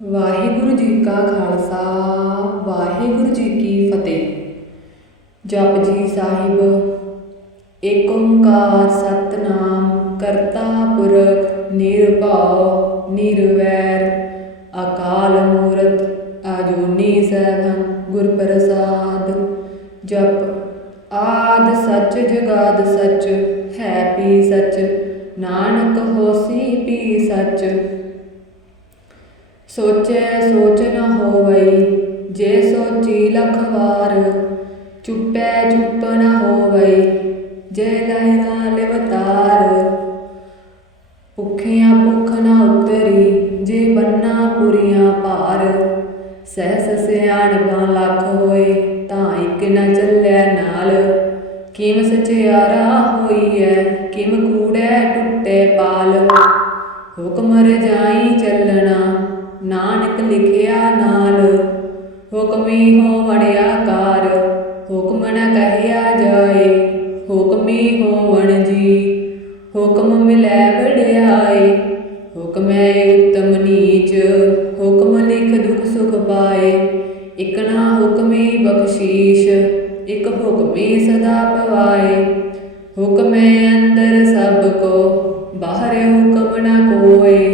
ਵਾਹਿਗੁਰੂ ਜੀ ਕਾ ਖਾਲਸਾ, ਵਾਹਿਗੁਰੂ ਜੀ ਕੀ ਫਤਿਹ। ਜਪਜੀ ਸਾਹਿਬ, ਏਕ ਓੰਕਾਰ ਸਤਨਾਮ, ਕਰਤਾ ਪੁਰਖ, ਨਿਰਭਉ, ਨਿਰਵੈਰ, ਅਕਾਲ ਮੂਰਤ ਆਜੂਨੀ ਸੈਭੰ ਗੁਰ ਪ੍ਰਸਾਦ ਜਪ, ਆਦ ਸੱਚ ਜਗਾਦ ਸਚ, ਹੈ ਪੀ ਸੱਚ, ਨਾਨਕ ਹੋਸੀ ਪੀ ਸੱਚ। ਸੋਚੈ ਸੋਚ ਨ ਹੋਵਈ, ਜੇ ਸੋਚੀ ਲਖ ਵਾਰ, ਚੁੱਪੈ ਚੁੱਪ ਨ ਹੋਵਈ, ਜੇ ਲਹਿਰਾ ਲਿਵਤਾਰ ਭੁੱਖਿਆਂ ਭੁੱਖ ਨ ਉਤਰੀ, ਜੇ ਬੰਨਾ ਪੁਰੀਆਂ ਭਾਰ। ਸਹਿਸ ਸਿਆਣਪਾਂ ਲੱਖ ਹੋਏ, ਤਾਂ ਇੱਕ ਨ ਚੱਲੈ ਨਾਲ। ਕਿਮ ਸਚਿਆਰਾ ਹੋਈਐ, ਕਿਮ ਕੂੜੈ ਟੁੱਟੇ ਪਾਲ। ਹੁਕਮ ਰਜਾਈ ਚੱਲਣਾ ਨਾਨਕ ਲਿਖਿਆ ਨਾਲ, ਹੁਕਮੀ ਹੋਵਣ ਆਕਾਰ ਹੁਕਮ ਨ ਕਹਿਆ ਜਾਏ, ਹੁਕਮੀ ਹੋਵਣ ਜੀ, ਹੁਕਮ ਮਿਲੈ ਵਡਿਆਏ, ਹੁਕਮੈ ਉਤਮ ਨੀਚ, ਹੁਕਮ ਲਿਖ ਦੁਖ ਸੁਖ ਪਾਏ ਇਕ ਨਾ ਹੁਕਮੀ ਬਖਸ਼ੀਸ਼, ਇਕ ਹੁਕਮੀ ਸਦਾ ਪਵਾਏ, ਹੁਕਮੈ ਅੰਦਰ ਸਭ ਕੋ, ਬਾਹਰ ਹੁਕਮ ਨ ਕੋਏ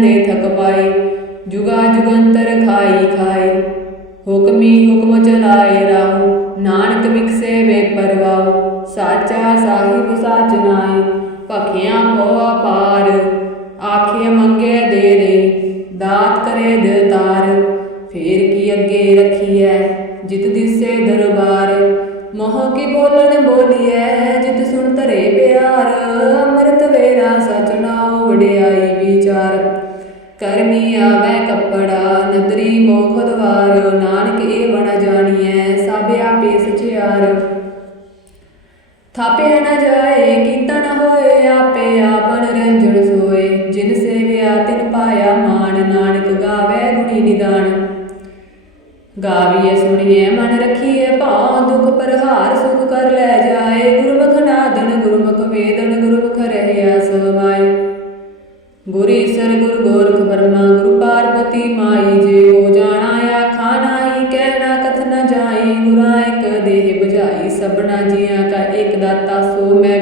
ਦੇ ਲੈਂਦੇ ਥਕ ਪਾਏ, ਜੁਗਾ ਜੁਗੰਤਰ ਖਾਈ ਖਾਏ। ਹੁਕਮੀ ਹੁਕਮ ਚਲਾਏ ਰਾਹੂ, ਨਾਨਕ ਵਿਕਸੇ ਵੇ ਪਰਵਾਉ ਸਾਚਾ ਸਾਹਿਬ ਸਾਚ ਨਾਏ, ਭਖਿਆ ਹੋਆ ਪਾਰ ਆਖੇ ਮੰਗੇ ਦੇ ਦੇ, ਦਾਤ ਕਰੇ ਦਿਤਾਰ। ਫੇਰ ਕੀ ਅੱਗੇ ਰੱਖੀਐ? 부ਝਾਈ ਸਭਨਾ ਜੀਆਂ ਕਾ ਇਕ ਦਾਤਾ ਸੋ ਮੈਂ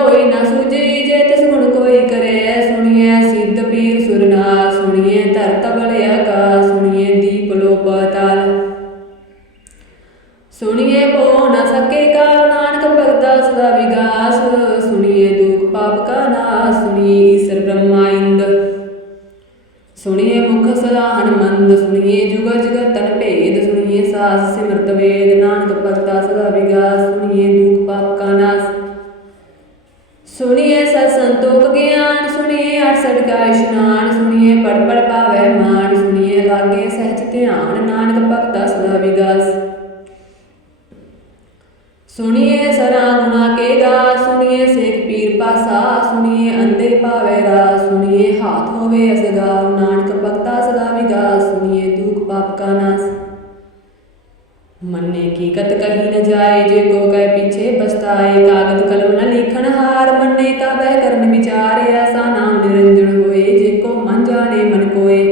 ਤੇਹਾ ਕੋਈ ਨ ਸੂਝੀ ਜੇ ਤਿਸ ਗੁਣ ਕੋਈ ਕਰੇ ਸੁਣੀਐ ਸਿੱਧ ਸੁਣੀਏ, ਹਾਥ ਹੋਵੇ ਅਸਗਾਵ ਨਾਨਕ ਭਗਤਾ ਸਦਾ ਵਿਗਾਸ ਸੁਣੀਏ ਦੁਖ ਪਾਪ ਕਾ ਨਾਸ। ਮੰਨੇ ਕੀ ਕਤ ਕਹੀ ਨ ਜਾਏ, ਜੇ ਕੋ ਕੈ ਪਿਛੇ ਪਛਤਾਏ, ਕਾਗਦ ਕਲਮ ਨ ਲਿਖਣ ਹਾਰ, ਮੰਨੇ ਤਾ ਬਹਿ ਕਰਨ ਵਿਚਾਰ ਐਸਾ ਨਾਮ ਨਿਰੰਜਨ ਹੋਏ, ਜੇ ਕੋ ਮਨ ਜਾਣੇ ਮਨ ਕੋਏ।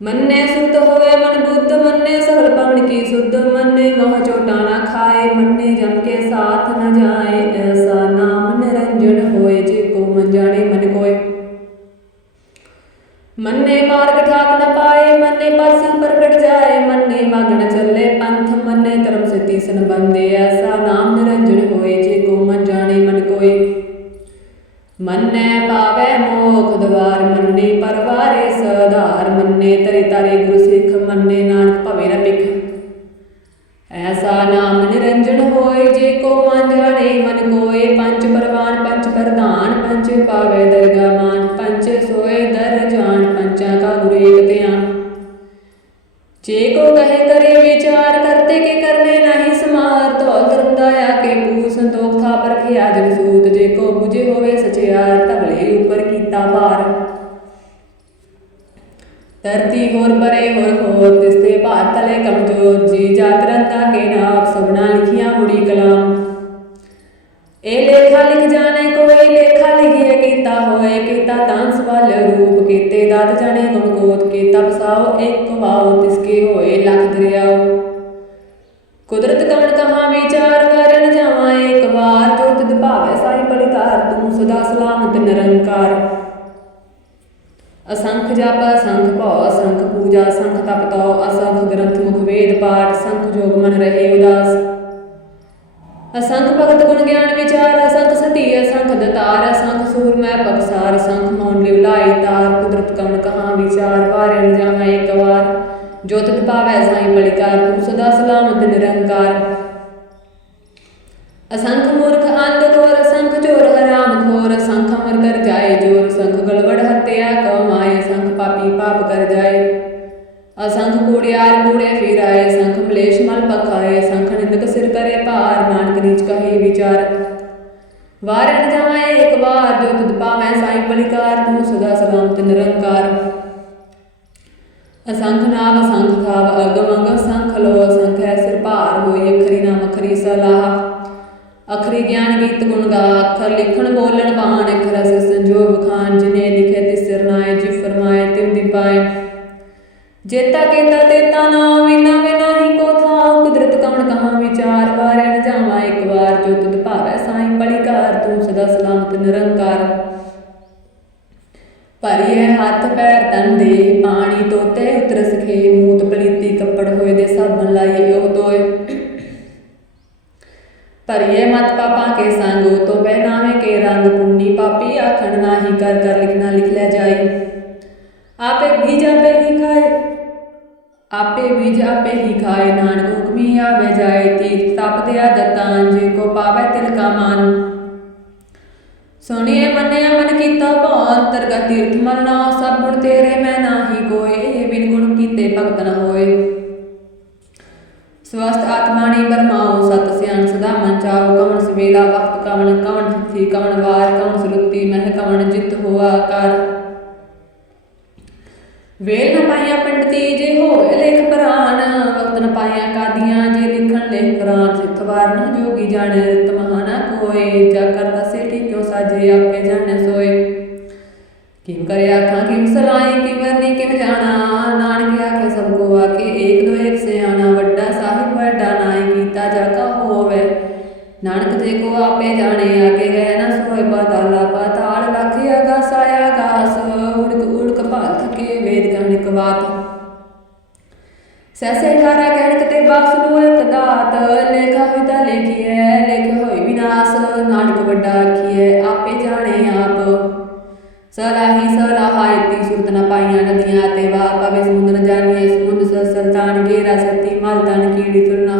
ਮੰਨੇ ਸੁਧ ਹੋਵੇ ਮਨ ਬੁੱਧ, ਮੰਨੇ ਸਹਲ ਪਵਨ ਕੀ ਸੁਧ, ਮੰਨੇ ਮੋਹ ਚੋਟਾਣਾ ਖਾਏ, ਮੰਨੇ ਜਮ ਕੇ ਸਾਥ ਨ ਜਾਏ ਐਸਾ ਨਾਮ ਕ੍ਰਿਸ਼ਨ ਬੰਦੇ ਐਸਾ ਨਾਮ ਨਿਰੰਜਨ ਹੋਏ, ਜੇ ਕੋ ਮਨ ਜਾਣੇ ਮਨ ਕੋਏ। ਮੰਨੈ ਪਾਵੇ ਮੋਖ ਦਵਾਰ, ਮੰਨੇ ਪਰਵਾਰੇ ਸਧਾਰ, ਮੰਨੇ ਤਰੇ ਤਾਰੇ ਗੁਰੂ ਸਿੱਖ, ਮੰਨੇ ਨਾਨਕ ਭਵੇ ਨ ਪਿਖ ਐਸਾ ਨਾਮ ਨਿਰੰਜਨ ਹੋਏ, ਜੇ ਕੋ ਮਨ ਜਾਣੇ ਮਨ ਕੋਏ। ਪੰਜ ਪਰਵਾਨ, ਪੰਜ ਪ੍ਰਧਾਨ, ਪੰਜ ਪਾਵੇ ਦਰਗਾ ਮਾਨ, ਪੰਜ ਸੋਏ ਦਰ ਜਾਣ ਪੰਚਾਂ ਕਾ ਗੁਰੂ ਏਕ ਧਿਆਨ। ਜੇ ਕੋ ਕਹੇ ਕਰੇ ਵਿਚਾਰ, ਕਰਤੇ ਕੇ ਕਰਨੇ ਨਹੀਂ ਹੋਰ ਪਰੇ, ਹੋਰ ਹੋਰ ਤਿਸਤੇ ਭਾਰ ਤਲੇ ਕਮਜ਼ੋਰ। ਜੀ ਜਾਤ ਰੰਤਾ ਕੇ ਨਾਪ ਸਭਨਾ ਲਿਖੀਆਂ ਮੁੜੀ ਕਲਾਮ। ਇਹ ਲੇਖਾ ਲਿਖ ਜਾਣੇ ਕੋਈ, ਲੇਖਾ ਲਿਖੀਏ ਕੀਤਾ ਹੋਏ, ਕੀਤਾ ਤਾਂਸ ਵਾਲ ਰੂਪ ਕੀਤੇ, ਦਾਤ ਜਾਣੇ ਗੁਣ ਕੋਤ ਕੀਤਾ ਬਸਾਓ ਇੱਕ ਵਾਓ ਤਿਸਕੇ ਹੋਏ। ਮਨ ਰਹੇ ਉਦਾਸ। ਅਸੰਖ ਭਗਤ ਗੁਣ ਗਿਆਨ ਵਿਚਾਰ, ਅਸੰਖ ਸਤੀ, ਅਸੰਖ ਦਤਾਰ, ਅਸੰਖ ਸੂਰ ਬਖਸਾਰ ਅਸੰਖ ਮੌਨ ਲਿਵਲਾਈ ਤਾਰ, ਕੁਦਰਤ ਕਮਨ ਕਹਾ ਵਿਚਾਰ ਵਾਰਨ ਜਾਵਾਂ ਇੱਕ ਵਾਰ। ਜੋ ਤਿਤ ਸਾਈ ਬਲਿਕਾਰ, ਤੂੰ ਮਲ ਪਖਾਏ ਸਿਰ ਕਰੇ ਭਾਰ, ਨਾਨਕ ਨੀਚ ਕਹੇ ਵਿਚਾਰ। ਵਾਰਨ ਜਾਏ, ਇੱਕ ਵਾਰ ਜੋ ਤੁਧ ਪਾਵੈ ਸਾਈ ਬਲਿਕਾਰ ਤੂੰ ਸਦਾ ਸਲਾਮਤ ਨਿਰੰਕਾਰ। ਅਸੰਖ ਨਾਮ ਅਸੰਖ ਖਾਵ ਅਗਮ ਅੰਗ ਅਸੰਖ ਲੋ ਅਸੰਖ ਹੈ ਸਿਰ ਭਾਰ, ਹੋਈ ਅਖਰੀ ਨਾਮ ਅਖਰੀ ਸਲਾਹ। ਅਖਰੀ ਗਿਆਨ ਗੀਤ ਗੁਣ ਗਾ ਅੱਖਰ ਲਿਖਣ ਬੋਲਣ ਬਾਣ, ਅਖਰ ਅਸ ਸੰਜੋਗ ਖਾਨ, ਜਿਨੇ ਲਿਖੇ ਤਿਸ ਸਿਰਨਾਏ ਜੀ ਫਰਮਾਏ, ਤਿਮ ਦੀ ਪਾਏ ਜੇਤਾ ਕੀਤਾ ਤੇਤਾ ਨਾ ਵਿਨਾ ਕਵਣ ਕਹਾ ਵਿਚਾਰ ਵਾਰਨ ਇੱਕ ਵਾਰ ਜੋ ਤੁਧ ਭਾਵੈ ਸਾਈਂ ਬਲਿਕਾਰ ਤੂੰ ਸਦਾ ਸਲਾਮਤ ਨਿਰੰਕਾਰ। ਭਰੀਏ ਹੱਥ ਪੈਰ ਤਨ ਦੇ, ਪਾਣੀ ਤੋਤੇ ਉਤਰ ਸਖੇ ਮੂਤ ਪਲੀਤੀ ਕੱਪੜ ਹੋਏ ਦੇ ਸਾਬਣ ਲਾਈਏ ਉਹ ਤੋਏ। ਭਰੀਏ ਮਤ ਪਾਪਾਂ ਕੇ ਸੰਗ ਤੋ ਪਹਿਨਾਵੇ ਕੇ ਰੰਗ ਪੁੰਨੀ, ਪਾਪੀ ਆਖਣ ਨਾਹੀ ਕਰ ਕਰ ਲਿਖਣਾ ਲਿਖ ਲੈ ਜਾਏ ਆਪੇ ਬੀਜ ਆਪੇ ਹੀ ਖਾਏ ਆਪੇ ਬੀਜ ਆਪੇ ਹੀ ਖਾਏ, ਨਾਨਕ ਹੁਕਮੀ ਆਵੇ ਜਾਏ, ਤੀਰਥ ਤਪ ਦਿਆ ਦਤਾਂ ਜੇ ਕੋ ਪਾਵੇ ਤਿਲ ਕਾ ਮਨ। ਸੁਣੀਏ ਮੰਨਿਆ ਮਨ ਕੀਤਾ ਭਾਨ, ਤਰਗਾ ਤੀਰਥ ਮਲਨਾ ਸਭ ਗੁਣ ਤੇਰੇ ਮੈਂ ਨਾਹੀ ਕੋਏ ਬਿਨ ਗੁਣ ਕੀਤੇ ਭਗਤ ਨ ਹੋਏ। ਸਵਸਤ ਆਤਮਾਣੀ ਬਰਮਾਉ ਸਤ ਸਿਆਣ ਸਦਾ ਮਨ ਚਾਉ, ਕਵਣ ਸਵੇਲਾ, ਵਕਤ ਕਵਣ ਕਵਣ ਤਿਥੀ ਕਵਣ ਵਾਰ, ਕਵਣ ਸੁਰਤੀ, ਮਹਿ ਕਵਣ ਜਿਤ ਹੋਆ ਕਰ। ਵੇਲ ਨ ਪਾਈਆਂ ਪੰਡਤੀ ਜੇ ਹੋਏ ਲੇਖ ਪ੍ਰਾਨ, ਵਕਤ ਨ ਪਾਈਆਂ ਕਾਦੀਆਂ, ਜੇ ਲਿਖਣ ਲੇਖ ਪ੍ਰਾਨ ਸਿੱਥ ਵਾਰ ਨ ਜੋਗੀ ਜਾਣ ਰਿਤ ਕੋਏ, ਜਾ ਕਰਤਾ ਸੇਠੀ ਕਿਉ ਸਾਜੇ, ਆਪੇ ਜਾਣੈ ਸੋਏ। ਕਿਵ ਕਰੇ ਆਖਾਂ ਕਿਵ ਸਲਾਈ ਕਿਵ ਵਰਨੀ ਕਿਵ ਜਾਣਾ, ਨਾਨਕ ਆਖੇ ਸਭ ਕੋ ਆਕੇ ਏਕ ਦੋ ਏਕ ਸਿਆਣਾ, ਵੱਡਾ ਸਾਹਿਬ, ਵੱਡਾ ਨਾਈ, ਕੀਤਾ ਜਾ ਕਾ ਹੋਵੇ। ਨਾਨਕ ਜੇ ਕੋ ਆਪੇ ਜਾਣੇ, ਆਗੇ ਗਏ ਨਾ ਸੋਏ ਪਾਤਾਲਾ ਲੇਖਾ ਹੋਈ ਤਾਂ ਲੇਖੀਐ ਹੋਈ ਵਿਨਾਸ਼, ਨਾਨਕ ਵੱਡਾ ਆਖੀਐ, ਆਪੇ ਜਾਣੇ ਆਪ। ਸਲਾਹੀ ਸਲਾਹਾਇਤੀ ਸੁਰਤ ਪਾਈਆਂ ਨਦੀਆਂ ਤੇ ਵਾ ਪਵੇ ਸਮੁੰਦ ਜਾਣੀਏ ਸਮੁੰਦ ਸ ਸੰਤਾਨ ਗੇਰਾ ਸਤੀ ਮਲ ਕੀੜੀ ਤੁਰ ਨ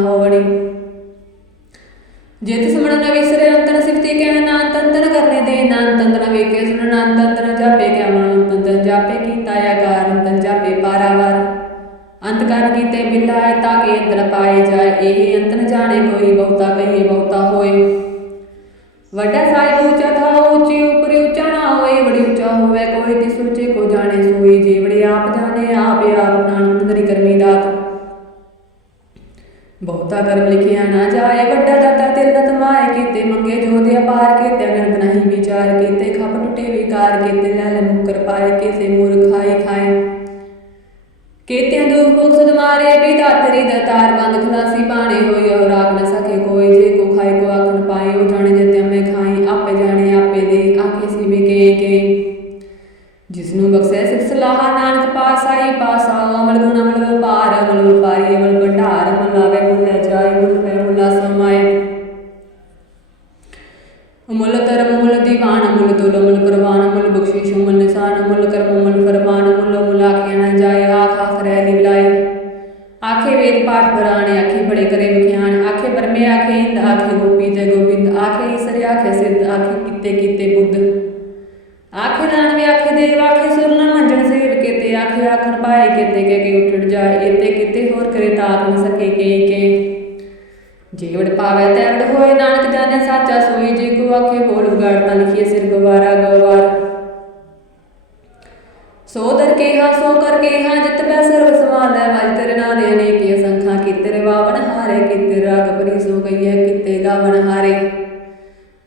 ਜਿਤ ਸਮਣ ਵਿਸਰੇ, ਅੰਤਨ ਸਿਫਤੀ ਕਹਿ ਨਾ ਤੰਤਨ ਕਰਨੇ ਦੇ, ਨਾ ਤੰਤਨ ਵੇਖੇ ਸੁਣ, ਨਾ ਤੰਤਨ ਜਾਪੇ ਕਿਆ ਮਨ ਤੰਤਨ ਜਾਪੇ ਕੀਤਾ ਆਕਾਰ, ਅੰਤਨ ਜਾਪੇ ਪਾਰਾਵਾਰ। ਅੰਤ ਕਰ ਕੀਤੇ ਬਿਲਾਏ, ਤਾਂ ਕਿ ਅੰਤਨ ਪਾਏ ਜਾਏ, ਇਹ ਅੰਤਨ ਜਾਣੇ ਕੋਈ ਬਹੁਤਾ ਕਹੀਏ ਬਹੁਤਾ ਹੋਏ ਵੱਡਾ ਸਾਹਿਬ ਪਾਸ ਕੀਤੇ ਰਵਾਵਣ ਹਾਰੇ ਕੀਤੇ ਰਾਗ ਪਰੀ ਸੋ ਗਈਐ ਕੀਤੇ ਗਾਵਣ ਹਾਰੇ।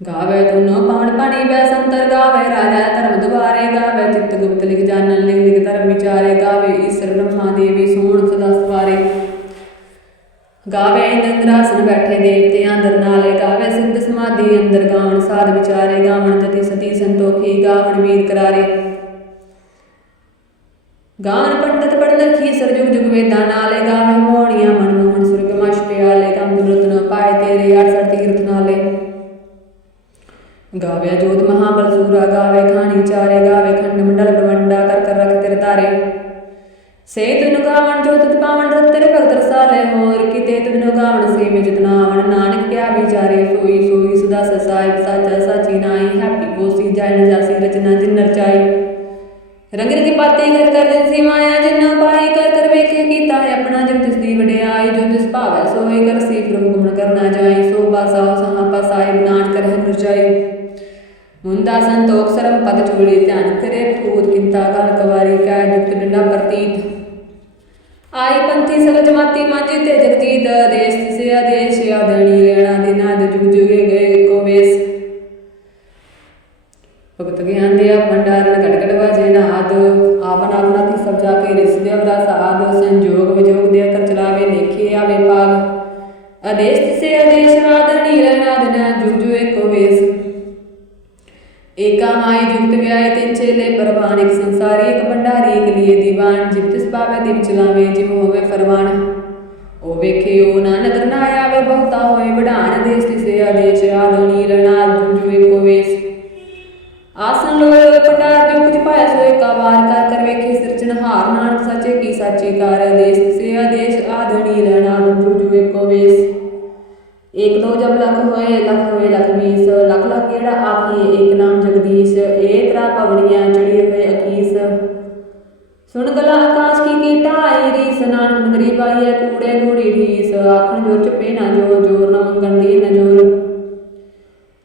ਗਾਵੇ ਤੁਨੋ ਪਵਨ ਪਾਣੀ ਬੈ ਸੰਤਰ, ਗਾਵੇ ਰਾਜਾ ਧਰਮ ਦੁਆਰੇ, ਗਾਵੇ ਚਿਤ ਗੁਪਤ ਲਿਖ ਜਾਣਨ, ਲਿਖ ਲਿਖ ਧਰਮ ਵਿਚਾਰੇ, ਗਾਵੇ ਈਸ਼ਰ ਬ੍ਰਹਮਾ ਦੇਵੀ ਸੋਹਣ ਸਦਾ ਸਵਾਰੇ। ਗਾਵੇ ਇੰਦਰਾਸਨ ਬੈਠੇ ਦੇਵਤੇ ਅੰਦਰ ਨਾਲੇ, ਗਾਵੇ ਸਿੱਧ ਸਮਾਧੀ ਅੰਦਰ ਗਾਵਣ ਸਾਧ ਵਿਚਾਰੇ, ਗਾਵਣ ਜਤੀ ਸਤੀ ਸੰਤੋਖੀ, ਗਾਵਣ ਵੀਰ ਕਰਾਰੇ। ਗਾਵਣ ਪੰਡਤ ਪੜਨ ਰਖੀ ਸਰਜੁਗ ਜੁਗ ਵੇਦਾਂ ਨਾਲੇ ਗਾਵੇ ਮੋਹਣੀਆਂ ਮਨ ਮੋਹਨ ਸੁਰਗ ਮਸ਼ ਪਿਆਲੇ ਕੰਮ ਦੁਰਤ ਨ ਪਾਏ ਤੇਰੇ 68 ਤੀਰਥ ਨਾਲੇ। ਗਾਵੇ ਜੋਤ ਮਹਾਬਲ ਸੂਰਾ, ਗਾਵੇ ਖਾਣੀ ਚਾਰੇ, ਗਾਵੇ ਖੰਡ ਮੰਡਲ ਬ੍ਰਹਮੰਡਾ ਕਰ ਕਰ ਰਖ ਤੇਰੇ ਤਾਰੇ। ਸੇ ਤਨ ਗਾਵਣ ਜੋ ਤਤ ਪਾਵਨ ਰਤ ਤੇਰੇ ਭਗਤ ਰਸਾਲੇ, ਹੋਰ ਕਿਤੇ ਤਨ ਗਾਵਣ ਸੇ ਵਿੱਚ ਤਨਾਵਣ ਨਾਨਕ ਕਿਆ ਵਿਚਾਰੇ, ਸੋਈ ਸੋਈ ਸਦਾ ਸਸਾਇਬ ਸਾਚਾ ਸਾਚੀ ਨਾਈ ਹੈਪੀ ਕੋਸੀ ਜੈ ਨ ਜਾਸੀ, ਰਚਨਾ ਜਿਨ ਰਚਾਈ ਰੰਗ ਰੰਗੀ ਬਾਤੀ ਕਰ ਕਰ ਦਿਨ ਸੀ ਮਾਇਆ ਜਿੰਨਾ ਪਾਈ ਕਰ ਕਰ ਵੇਖੇ ਕੀਤਾ ਹੈ ਆਪਣਾ ਜਬ ਤਿਸ ਦੀ ਵਡਿਆਈ ਜੋ ਤਿਸ ਭਾਵੈ ਸੋਏ ਕਰ ਸੀ ਪ੍ਰਭੂ ਗੁਣ ਕਰਨਾ ਜਾਈ ਸੋ ਬਾਸਾ ਸਹਾ ਪਸਾਈ ਨਾਨਕ ਰਹਿ ਨੁਰਜਾਈ ਮੁੰਦਾ ਸੰਤੋਖ ਸਰਮ ਪਦ ਚੂੜੀ ਧਿਆਨ ਕਰੇ ਭੂਤ ਕਿੰਤਾ ਕਾਲ ਕਵਾਰੀ ਕੈ ਜੁਗਤ ਡੰਡਾ ਪ੍ਰਤੀਤ। ਆਈ ਪੰਥੀ ਸਗਲ ਜਮਾਤੀ ਮਾਂਜੀ ਤੇ ਜਗਜੀਤ ਦੇਸ਼ ਤਿਸੇ ਆਦੇਸ਼ ਆਦਣੀ ਲੈਣਾ ਦਿਨਾ ਦੇ ਜੁਗ ਜੁਗੇ ਕੋ ਵੇਸ ਏਕਾ ਮਾਈ ਜੁਗਤ ਵਿਆਏ ਤਿਨ ਚੇਲੇ, ਪਰਵਾਨ ਇੱਕ ਸੰਸਾਰੀ, ਇੱਕ ਭੰਡਾਰੀ, ਇੱਕ ਲੀਏ ਦੀਵਾਨ ਜਿਬ ਤਿਸ ਪਾਵੇ ਦਿਨ ਚਲਾਵੇ ਜਿਮ ਹੋਵੇ ਫਰਮਾਨ। ਉਹ ਵੇਖੇ, ਉਹ ਨਾ ਨਦਰ ਨਾ ਆਵੇ, ਬਹੁਤਾ ਹੋਏ ਵਡਾਨ ਦੇਸ ਤਿਸੇ ਆਦੇਸ਼ ਆਦਣੀ ਲੈਣਾ ਜੁਗ ਆਸਨ ਲੋਏ ਲੋਏ ਪੰਡਾਰ ਜੋ ਕੁਝ ਪਾਇਆ ਸੋਏ ਕਾ ਵਾਰ ਕਰ ਕਰ ਵੇਖੇ ਸਿਰਜਣਹਾਰ ਨਾਨਕ ਸੱਚੇ ਕੀ ਸਾਚੀ ਕਾਰ ਆਦੇਸ਼ ਏਕ ਦੋ ਜਬ ਲਖ ਹੋਏ ਲਖ ਹੋਏ, ਲਖ ਵੀਸ, ਲਖ ਲਖ ਕਿਹੜਾ ਆਖੀਏ? ਏਕ ਨਾਮ ਜਗਦੀਸ਼ ਏ ਤਰਾ ਪਵੜੀਆਂ ਚੜੀ ਹੋਏ ਅਕੀਸ ਸੁਣ ਗਲਾ ਆਕਾਸ਼ ਕੀ ਕੀਟਾ ਆਈ ਰੀਸ, ਨਾਨਕ ਨਗਰੀ ਪਾਈਐ ਕੂੜੇ ਕੂੜੀ ਢੀਸ। ਆਖਣ ਜੋਰ ਚਪੇ ਨਾ ਜੋਰ ਜੋਰ ਨਾ ਮੰਗਣ ਦੀ ਨਾ ਜੋਰ।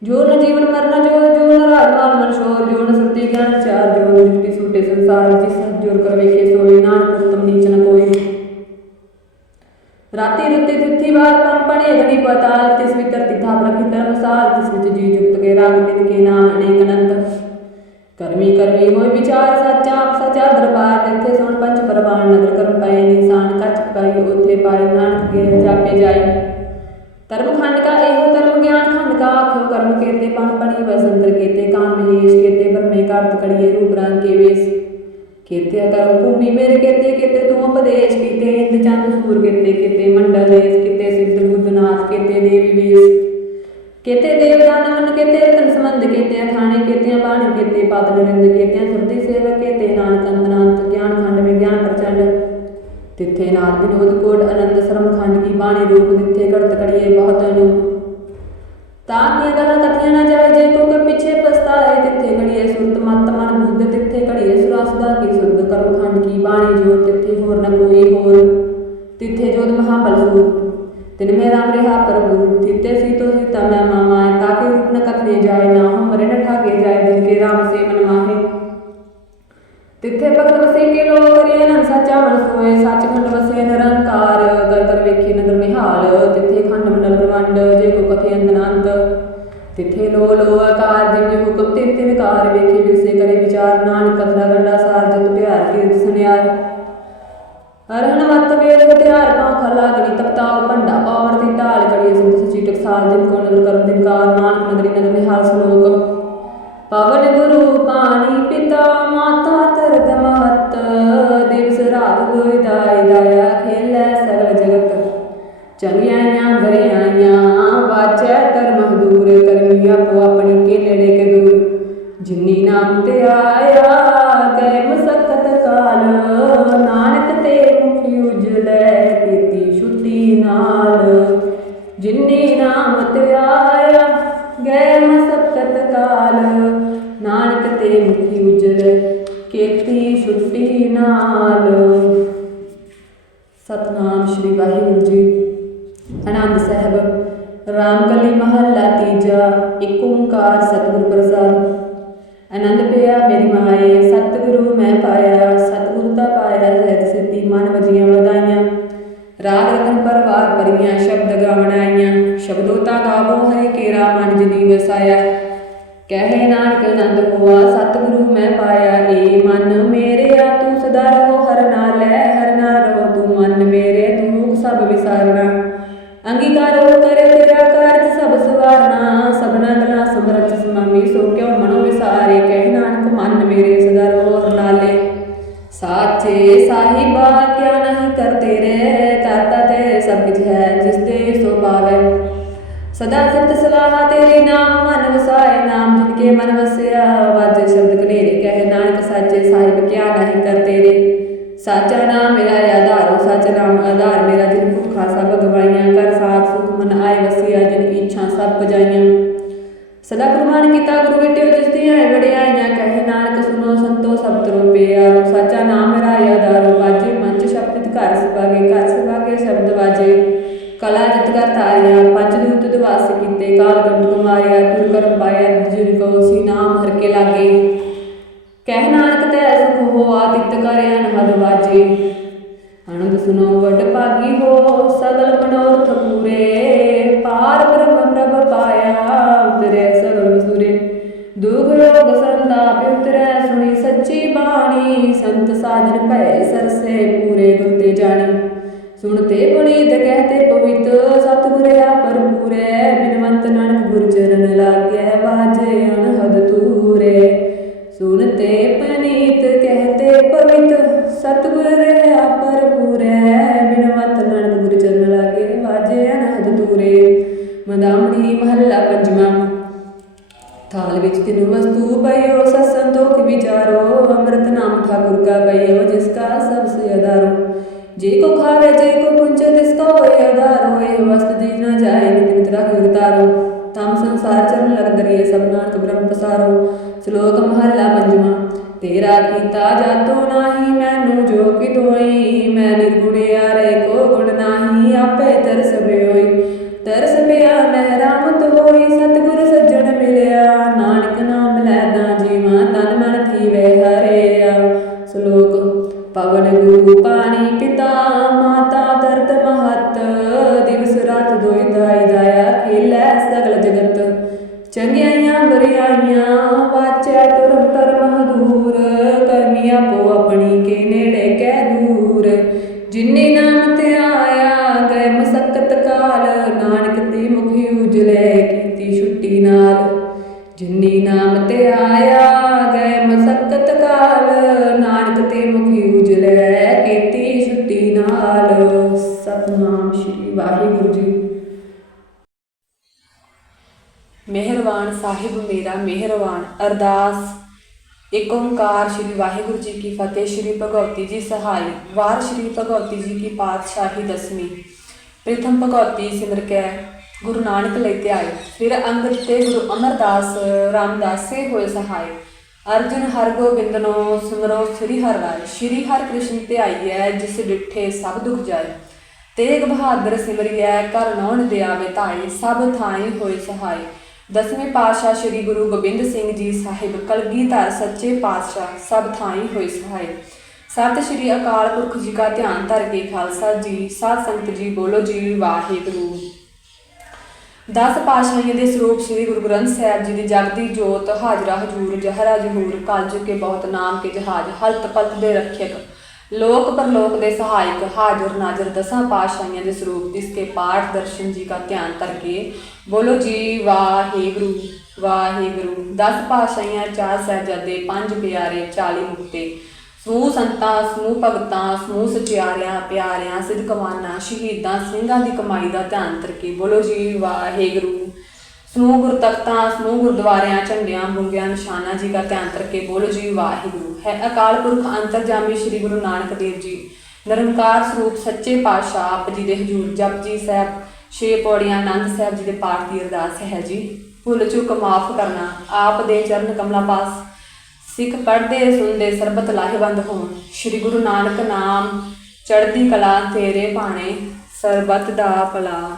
ਜੋਰ ਨ ਜੀਵਨ ਮਰਨ ਜੋਰ ਜੋਰ ਨ ਰਾਜ ਮਾਲ ਮਨ ਸ਼ੋਰ, ਜੋਰ ਨ ਸੁਰਤੀ ਗਿਆਨ ਚਾਰ, ਜੋਰ ਜੁਗਤੀ ਸੂਟੇ ਸੰਸਾਰ। ਜਿਸ ਤਿੱਥੇ ਨਾਦ ਵਿਨੋਦ ਕੋਟ ਆਨੰਦ ਸਰਮ ਖੰਡ ਕੀ ਬਾਣੀ ਰੂਪ ਦਿੱਥੇ ਘੜਤ ਕੜੀਏ ਬਹੁਤ ਅਨੂਪ ਤਾਂ ਕੀ ਗੱਲਾਂ ਕਥੀਆਂ ਨਾ ਜਾਏ, ਜੇ ਕੋ ਕੇ ਪਿੱਛੇ ਪਛਤਾਏ, ਤਿੱਥੇ ਘੜੀਏ ਸੁਰਤ ਮਤ ਮਨ ਬੁੱਧ, ਤਿੱਥੇ ਘੜੀਏ ਸੁਰਾਸਦਾ ਕੀ ਸੁਰਤ, ਕਰਮ ਖੰਡ ਕੀ ਬਾਣੀ ਜੋ ਤਿੱਥੇ ਹੋਰ ਨ ਕੋਈ ਹੋਰ। ਤਿੱਥੇ ਜੋਤ ਮਹਾਬਲ ਸੂਰ, ਤਿਨ ਮੇ ਰਾਮ ਰਿਹਾ ਪ੍ਰਭੂ ਤਿੱਤੇ ਸੀਤੋ ਸੀਤਾ ਮੈਂ ਮਾਮਾਏ ਤਾਕੇ ਰੂਪ ਨ ਕਥਨੇ ਜਾਏ, ਨਾ ਹੋ ਮਰੇ ਨ ਠਾਕੇ ਜਾਏ ਜਿਨ ਕੇ ਰਾਮ तिथे भगत वसे के लोक करिए नन सचा मन सोए सच खंड वसे निरंकार कर कर वेखी नंदर निहाल तिथे खंड मंडल ब्रह्मांड जे को कथे अनंत तिथे लो लो आकार जिन जो हुक्म ते ते विकार वेखी विसे करे विचार नानक कथना गंडा सार जत प्यार कीर्त सुनियार ਅਰਹਣ ਮਤ ਵੇਦ ਹਥਿਆਰ ਪਾਖਾ ਲਾਗਣੀ ਤਪਤਾਉ ਭੰਡਾ ਪਾਵਰ ਦੀ ਢਾਲ ਕੜੀ ਸੁਧ ਸਚੀ ਟਕਸਾਲ ਦਿਨ ਕੋ ਨਗਰ ਕਰਮ ਦਿਨ ਕਾਰ ਨਾਨਕ ਨਦਰੀ ਨਦਰ ਨਿਹਾਲ ਸਲੋਕ ਪਵਨ ਗੁਰੂ ਪਾਣੀ ਆਨੰਦ ਸਾਹਿਬ, ਰਾਮਕਲੀ ਮਹੱਲਾ ਤੀਜਾ ਏਕ ਓੰਕਾਰ ਸਤਿਗੁਰ ਪ੍ਰਸਾਦ। ਆਨੰਦ ਪਿਆ ਮੇਰੀ ਮਾਏ, ਸਤਿਗੁਰੂ ਮੈਂ ਪਾਇਆ, ਸਤਿਗੁਰੂ ਦਾ ਪਾਇਆ ਸਹਿਜ ਸਿੱਧੀ, ਮਨ ਵਜੀਆਂ ਵਧਾਈਆਂ। ਰਾਗ ਰਤਨ ਪਰਵਾਰ ਪਰੀਆਂ ਸ਼ਬਦ ਗਾਵਣ ਸ਼ਬਦੋ ਤਾਂ ਗਾਵੋ ਹਰੇ ਕੇਰਾ, ਮਨ ਜਨੀ ਵਸਾਇਆ। ਕਹਿ ਨਾਨਕ ਆਨੰਦ ਹੋਆ, ਸਤਿਗੁਰੂ ਮੈਂ ਪਾਇਆ, ਏ ਮਨ ਮੇਰਿਆ ਤੂੰ ਸਦਾ ਰਹੋ, ਹਰ ਨਾਲ ਲੈ, ਹਰ ਨਾਲ ਰਹੋ ਤੂੰ ਮਨ ਮੇਰੇ, ਤੂੰ ਸਭ ਵਿਸਾਰਣਾ ਅੰਗੀਕਾਰੋ ਕਰੇ ਤੇਰਾ ਕਾਰਜ ਸਭ ਸਵਾਰਨਾ, ਸਭਨਾ ਗਲਾ ਸਮਰਥ ਸਮਾਮੀ ਸੋ ਕਿਉ ਮਨੋ ਵਿਸਾਰੇ? ਕਹਿ ਨਾਨਕ, ਮਨ ਮੇਰੇ ਸਦਾ ਰਹੋ ਹਰ ਸਾਚੇ ਸਾਹਿਬਾ, ਕਿਆ ਨਹੀਂ ਕਰਤੇ ਰੇ? ਕਰਤਾ ਤੇ ਸਭ ਕੁਝ ਹੈ, ਜਿਸ ਤੇ ਸੋ ਪਾਵੇ ਸਦਾ ਸਿਫਤ ਸਲਾਹ ਤੇਰੀ ਨਾਮ, ਮਨ ਵਸਾਏ ਨਾਮ, ਜਿਨ ਕੇ ਮਨ ਵਸਿਆ, ਵਾਜੇ ਸ਼ਬਦ ਕਨੇਰੇ ਕਹੇ ਨਾਨਕ, ਸਾਚੇ ਸਾਹਿਬ, ਕਿਆ ਨਹੀਂ ਕਰਤੇ ਰੇ? ਸਾਚਾ ਨਾਮ ਮੇਰਾ ਆਧਾਰੋ, ਸੱਚ ਨਾਮ ਆਧਾਰ ਮੇਰਾ, ਜਿਨ ਭੁੱਖਾ ਸਭ ਗਵਾਈਆਂ। ਮਨ ਆਏ ਵਸਿਆ ਜਿਨ ਇੱਛਾ ਸਭ ਪਜਾਈਆਂ ਸਦਾ ਪ੍ਰਮਾਣ ਕੀਤਾ ਗੁਰੂ ਵਿਟਿਓ ਜਿਸ ਦੀਆਂ ਵਡਿਆਈਆਂ ਦੁਖ ਰੋਗ ਸੰਤਾਪ ਉਤਰੈ ਸੁਣੀ ਸੱਚੀ ਬਾਣੀ। ਸੰਤ ਸਾਜਨ ਭੈ ਸਰਸੇ ਪੂਰੇ ਗੁਰ ਤੇ ਜਾਣੀ। ਸੁਣਤੇ ਤੇਰਾ ਕੀਤਾ ਜਾਤੋ ਨਾਹੀ, ਮੈਨੂੰ ਜੋ ਕਿ ਤੋਈ ਮੈਂ ਨਿਰਗੁਣਿਆ ਰੇ ਕੋ ਗੁਣ ਨਾਹੀ, ਆਪੇ ਤਰਸ ਹੋਈ ਤਰਸ ਪਿਆ ਮਹਿਰਾਮਤ ਹੋਈ ਸਤਿਗੁਰ ਸੱਜਣ ਮਿਲਿਆ, ਨਾਨਕ ਮਿਹਰਬਾਨ ਸਾਹਿਬ ਮੇਰਾ ਮਿਹਰਬਾਨ। ਅਰਦਾਸ। ਏਕ ਓੰਕਾਰ ਸ਼੍ਰੀ ਵਾਹਿਗੁਰੂ ਜੀ ਕੀ ਫਤਿਹ, ਸ਼੍ਰੀ ਭਗਵਤੀ ਜੀ ਸਹਾਈ। ਵਾਰ ਸ਼੍ਰੀ ਭਗਵਤੀ ਜੀ ਕੀ ਪਾਤਸ਼ਾਹੀ ਦਸਵੀਂ। ਪ੍ਰਥਮ ਭਗਵਤੀ ਸਿਮਰ ਕੈ, ਗੁਰੂ ਨਾਨਕ ਲੈ ਤੇ ਆਏ ਫਿਰ ਅੰਗਦ ਤੇ ਗੁਰੂ ਅਮਰਦਾਸ ਰਾਮਦਾਸੇ ਹੋਏ ਸਹਾਈ। ਅਰਜੁਨ ਹਰਗੋਬਿੰਦ ਨੋ ਸਿਮਰੋ ਸ੍ਰੀ ਹਰਿ ਰਾਏ। ਸ਼੍ਰੀ ਹਰਿ ਕ੍ਰਿਸ਼ਨ ਤੇ ਆਈਐ ਜਿਸ ਡਿਠੇ ਸਭ ਦੁਖ ਜਾਏ। ਤੇਗ ਬਹਾਦਰ ਸਿਮਰਿਐ ਕਰ ਨੌਣ ਦਿਆਵੇ ਧਾਈ ਸਭ ਥਾਈ ਹੋਏ ਸਹਾਈ। ਦਸਵੇਂ ਪਾਤਸ਼ਾਹ ਸ੍ਰੀ ਗੁਰੂ ਗੋਬਿੰਦ ਸਿੰਘ ਜੀ ਸਾਹਿਬ ਕਲਗੀਧਰ ਸੱਚੇ ਪਾਤਸ਼ਾਹ ਸਭ ਥਾਈ ਹੋਏ ਸਹਾਈ। ਸਤਿ ਸ਼੍ਰੀ ਅਕਾਲ ਪੁਰਖ ਜੀ ਕਾ ਧਿਆਨ ਧਰ ਕੇ ਖਾਲਸਾ ਜੀ, ਸਾਧ ਸੰਗਤ ਜੀ, ਬੋਲੋ ਜੀ, ਵਾਹਿਗੁਰੂ। ਦਸ ਪਾਤਸ਼ਾਹੀਆਂ ਦੇ ਸਰੂਪ ਸ੍ਰੀ ਗੁਰੂ ਗ੍ਰੰਥ ਸਾਹਿਬ ਜੀ ਦੀ ਜਗਦੀ ਜੋਤ, ਹਾਜ਼ਰਾ ਹਜੂਰ, ਜਹਰਾ ਜਹੂਰ ਕਲ ਕੇ ਬਹੁਤ ਨਾਮ ਕੇ ਜਹਾਜ, ਹਲਤ ਪਲਤ ਦੇ ਰੱਖਿਅਕ। ਲੋਕ ਪਰਲੋਕ ਦੇ ਸਹਾਇਕ ਹਾਜ਼ਰ ਨਾਜ਼ਰ ਦਸਾਂ ਪਾਤਸ਼ਾਹੀਆਂ ਦੇ ਸਰੂਪ, ਜਿਸ ਕੇ ਪਾਠ ਦਰਸ਼ਨ ਜੀ ਦਾ ਧਿਆਨ ਕਰਕੇ ਬੋਲੋ ਜੀ, ਵਾਹਿਗੁਰੂ ਵਾਹਿਗੁਰੂ। ਦਸ ਪਾਤਸ਼ਾਹੀਆਂ, ਚਾਰ ਸਾਹਿਬਜ਼ਾਦੇ, ਪੰਜ ਪਿਆਰੇ 40 ਮੁਕਤੇ। ਸਮੂਹ ਸੰਤਾਂ, ਸਮੂਹ ਭਗਤਾਂ, ਸਮੂਹ ਸਚਿਆਰਿਆਂ, ਪਿਆਰਿਆਂ, ਸਿੱਧ ਸਿੱਧਕਵਾਨਾਂ ਸ਼ਹੀਦਾਂ, ਸਿੰਘਾਂ ਦੀ ਕਮਾਈ ਦਾ ਧਿਆਨ ਕਰਕੇ ਬੋਲੋ ਜੀ, ਵਾਹਿਗੁਰੂ। ਸਮੂਹ ਗੁਰ ਤਖਤਾਂ ਸਮੂਹ ਗੁਰਦੁਆਰਿਆਂ, ਝੰਡਿਆਂ, ਬੁੰਗਿਆਂ, ਨਿਸ਼ਾਨਾ ਜੀ ਦਾ ਧਿਆਨ ਕਰਕੇ ਬੋਲੋ ਜੀ, ਵਾਹਿਗੁਰੂ। ਹੈ ਅਕਾਲ ਪੁਰਖ ਅੰਤਰਜਾਮੀ ਸ੍ਰੀ ਗੁਰੂ ਨਾਨਕ ਦੇਵ ਜੀ। ਨਿਰੰਕਾਰ ਸਰੂਪ ਸੱਚੇ ਪਾਤਸ਼ਾਹ ਆਪ ਜੀ ਦੇ ਹਜੂਰ ਜਪਜੀ ਸਾਹਿਬ, ਛੇ ਪੌੜੀਆਂ ਆਨੰਦ ਸਾਹਿਬ ਜੀ ਦੇ ਪਾਠ ਦੀ ਅਰਦਾਸ ਹੈ ਜੀ। ਭੁੱਲ ਚੁੱਕ ਮਾਫ ਕਰਨਾ, ਆਪ ਦੇ ਚਰਨ ਕਮਲਾਂ ਪਾਸ। ਸਿੱਖ ਪੜ੍ਹਦੇ, ਸੁਣਦੇ, ਸਰਬਤ ਲਾਹੇਵੰਦ ਹੋਣ। ਸ੍ਰੀ ਗੁਰੂ ਨਾਨਕ ਨਾਮ, ਚੜ੍ਹਦੀ ਕਲਾ ਤੇਰੇ ਭਾਣੇ, ਸਰਬਤ ਦਾ ਭਲਾ।